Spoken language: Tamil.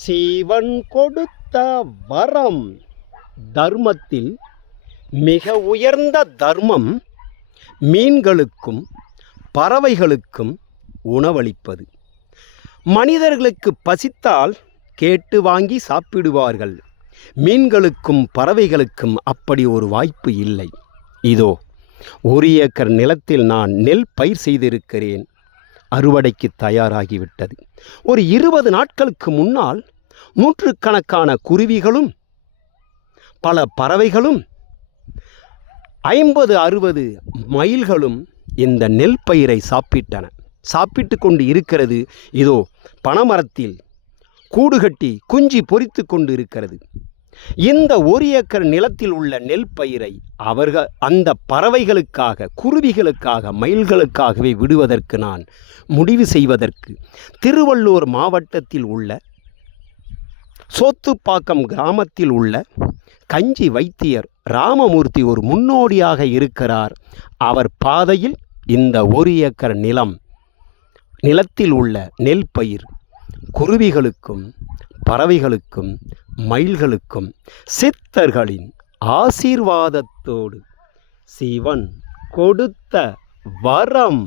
சீவன் கொடுத்த வரம். தர்மத்தில் மிக உயர்ந்த தர்மம் மீன்களுக்கும் பறவைகளுக்கும் உணவளிப்பது. மனிதர்களுக்கு பசித்தால் கேட்டு வாங்கி சாப்பிடுவார்கள். மீன்களுக்கும் பறவைகளுக்கும் அப்படி ஒரு வாய்ப்பு இல்லை. இதோ 1 ஏக்கர் நிலத்தில் நான் நெல் பயிர் செய்திருக்கிறேன். அறுவடைக்கு தயாராகிவிட்டது. ஒரு 20 நாட்களுக்கு முன்னால் நூற்றுக்கணக்கான குருவிகளும் பல பறவைகளும் 50-60 மயில்களும் இந்த நெல் பயிரை சாப்பிட்டு கொண்டு இருக்கிறது. இதோ பனைமரத்தில் கூடு கட்டி குஞ்சு பொரித்து கொண்டு இருக்கிறது. இந்த 1 ஏக்கர் நிலத்தில் உள்ள நெல் பயிரை அவர்கள் அந்த பறவைகளுக்காக, குருவிகளுக்காக, மயில்களுக்காகவே விடுவதற்கு நான் முடிவு செய்வதற்கு திருவள்ளூர் மாவட்டத்தில் உள்ள சோத்துப்பாக்கம் கிராமத்தில் உள்ள கஞ்சி வைத்தியர் ராமமூர்த்தி ஒரு முன்னோடியாக இருக்கிறார். அவர் பாதையில் இந்த 1 ஏக்கர் நிலத்தில் உள்ள நெல் பயிர் குருவிகளுக்கும் பறவைகளுக்கும் மயில்களுக்கும் சித்தர்களின் ஆசீர்வாதத்தோடு சிவன் கொடுத்த வரம்.